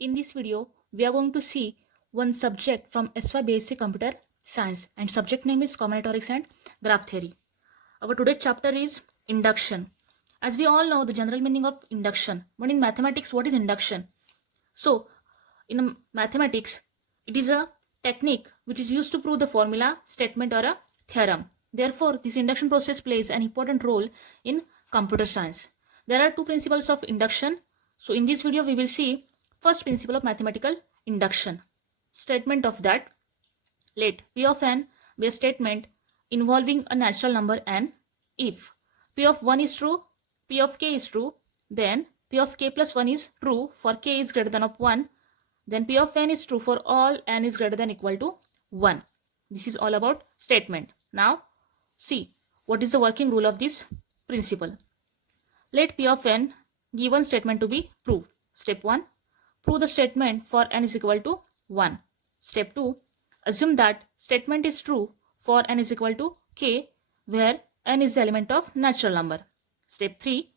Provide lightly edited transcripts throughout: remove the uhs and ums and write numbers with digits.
In this video, we are going to see one subject from SYBSc Computer Science, and subject name is Combinatorics and Graph Theory. Our today's chapter is Induction. As we all know the general meaning of induction, but in mathematics, what is induction? So, in mathematics, it is a technique which is used to prove the formula, statement or a theorem. Therefore, this induction process plays an important role in computer science. There are two principles of induction. So, in this video, we will see first principle of mathematical induction. Statement of that: let P of n be a statement involving a natural number n if P of 1 is true, P of k is true, then P of k plus 1 is true for k is greater than of 1, then P of n is true for all n is greater than equal to 1. This is all about statement. Now, see what is the working rule of this principle. Let P of n given statement to be proved. Step 1. Prove the statement for n is equal to 1. Step 2. Assume that statement is true for n is equal to k, where n is the element of natural number. Step 3.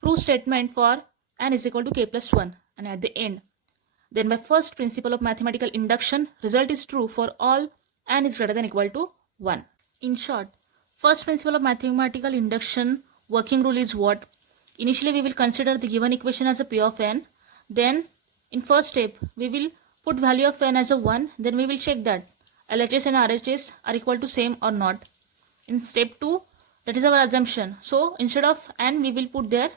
Prove statement for n is equal to k plus 1, and at the end, then by first principle of mathematical induction, result is true for all n is greater than equal to 1. In short, first principle of mathematical induction working rule is what? Initially, we will consider the given equation as a P of n. Then, in first step, we will put value of n as a 1. Then we will check that LHS and RHS are equal to same or not. In step 2, that is our assumption. So, instead of n, we will put there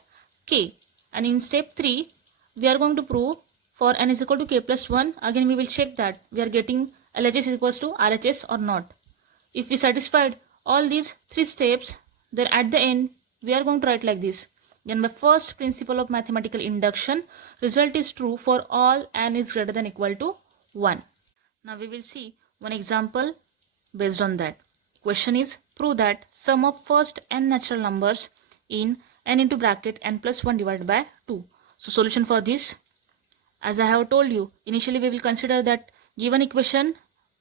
k. And in step 3, we are going to prove for n is equal to k plus 1. Again, we will check that we are getting LHS is equals to RHS or not. If we satisfied all these 3 steps, then at the end, we are going to write like this. Then by first principle of mathematical induction, result is true for all n is greater than equal to 1. Now we will see one example based on that. Question is, prove that sum of first n natural numbers in n into bracket n plus 1 divided by 2. So solution for this, as I have told you, initially we will consider that given equation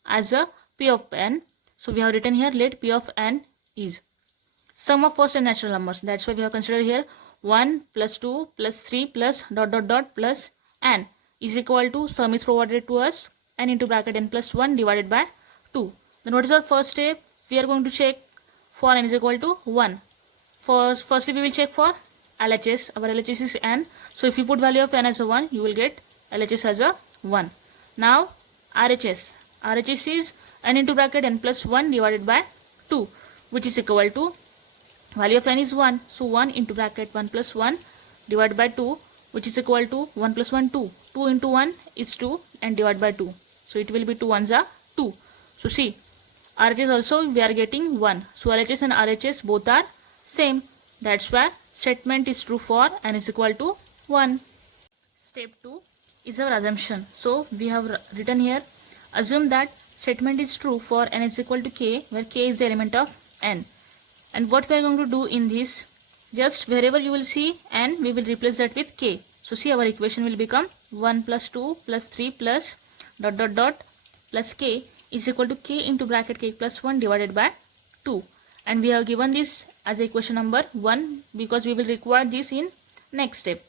as a P of n. So we have written here, let P of n is sum of first n natural numbers. That's why we have considered here 1 plus 2 plus 3 plus dot dot dot plus n is equal to, sum is provided to us, n into bracket n plus 1 divided by 2. Then what is our first step? We are going to check for n is equal to 1. Firstly, we will check for LHS. Our LHS is n. So if you put value of n as a 1, you will get LHS as a 1. Now RHS. RHS is n into bracket n plus 1 divided by 2, which is equal to, value of n is 1. So 1 into bracket 1 plus 1 divided by 2, which is equal to 1 plus 1 2. 2 into 1 is 2 and divided by 2. So it will be 2 ones are 2. So see, RHS also we are getting 1. So LHS and RHS both are same. That's why statement is true for n is equal to 1. Step 2 is our assumption. So we have written here, assume that statement is true for n is equal to k, where k is the element of n. And what we are going to do in this, just wherever you will see n, we will replace that with k. So see, our equation will become 1 plus 2 plus 3 plus dot dot dot plus k is equal to k into bracket k plus 1 divided by 2. And we have given this as equation number 1 because we will require this in next step.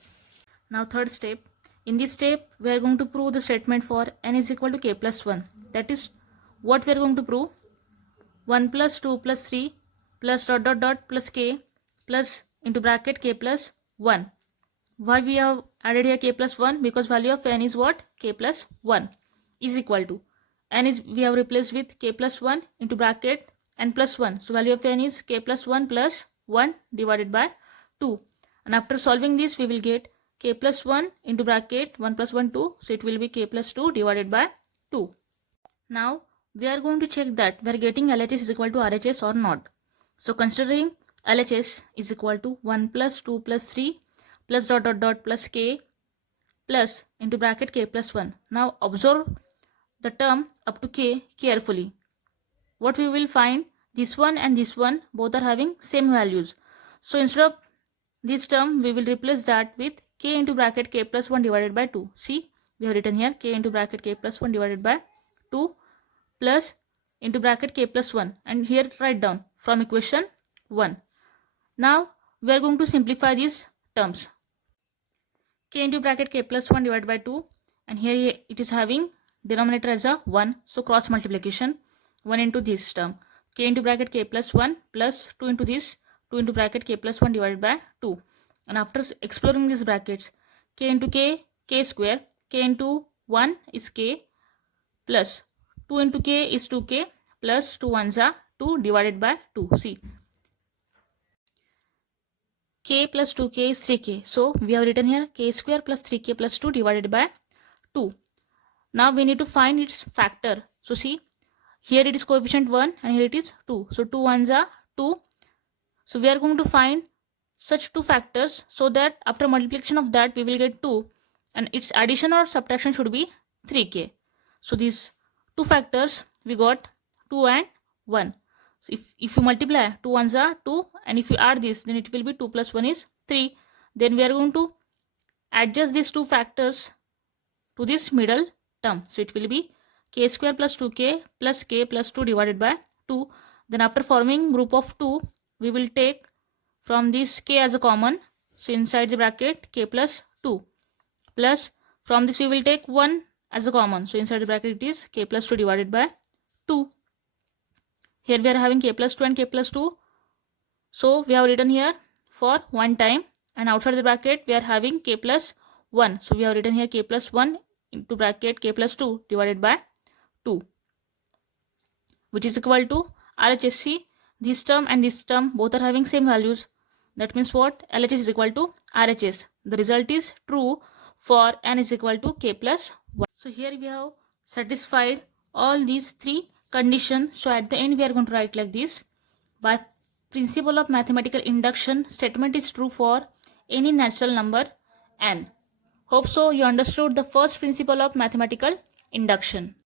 Now third step. In this step, we are going to prove the statement for n is equal to k plus 1. That is what we are going to prove. 1 plus 2 plus 3 plus dot dot dot plus k plus into bracket k plus 1. Why we have added here k plus 1? Because value of n is what? K plus 1 is equal to, n is we have replaced with k plus 1 into bracket n plus 1. So value of n is k plus 1 plus 1 divided by 2. And after solving this, we will get k plus 1 into bracket 1 plus 1 2. So it will be k plus 2 divided by 2. Now we are going to check that we are getting LHS is equal to RHS or not. So considering LHS is equal to 1 plus 2 plus 3 plus dot dot dot plus k plus into bracket k plus 1. Now observe the term up to k carefully. What we will find, this one and this one both are having same values. So instead of this term, we will replace that with k into bracket k plus 1 divided by 2. See, we have written here k into bracket k plus 1 divided by 2 plus into bracket k plus 1, and here write down from equation 1. Now we are going to simplify these terms. K into bracket k plus 1 divided by 2 and here it is having denominator as a 1. So cross multiplication, 1 into this term, k into bracket k plus 1 plus 2 into this, 2 into bracket k plus 1 divided by 2. And after exploring these brackets, k into k square, k into 1 is k plus 2 into k is 2k plus 2 ones are 2 divided by 2. See, k plus 2k is 3k. So we have written here k square plus 3k plus 2 divided by 2. Now we need to find its factor. So see, here it is coefficient 1 and here it is 2. So 2 ones are 2. So we are going to find such two factors so that after multiplication of that we will get 2 and its addition or subtraction should be 3k. So these two factors we got 2 and 1. So if you multiply, 2 ones are 2 and if you add this, then it will be 2 plus 1 is 3. Then we are going to adjust these two factors to this middle term. So it will be k square plus 2k plus k plus 2 divided by 2. Then after forming group of 2, we will take from this k as a common. So inside the bracket k plus 2 plus from this we will take 1 as a common. So inside the bracket it is k plus 2 divided by 2. Here we are having k plus 2 and k plus 2. So we have written here for one time, and outside the bracket we are having k plus 1. So we have written here k plus 1 into bracket k plus 2 divided by 2, which is equal to RHSC. This term and this term both are having same values. That means what? LHS is equal to RHS. The result is true for n is equal to k plus 1. So here we have satisfied all these three conditions. So at the end we are going to write like this. By principle of mathematical induction, statement is true for any natural number n. Hope so you understood the first principle of mathematical induction.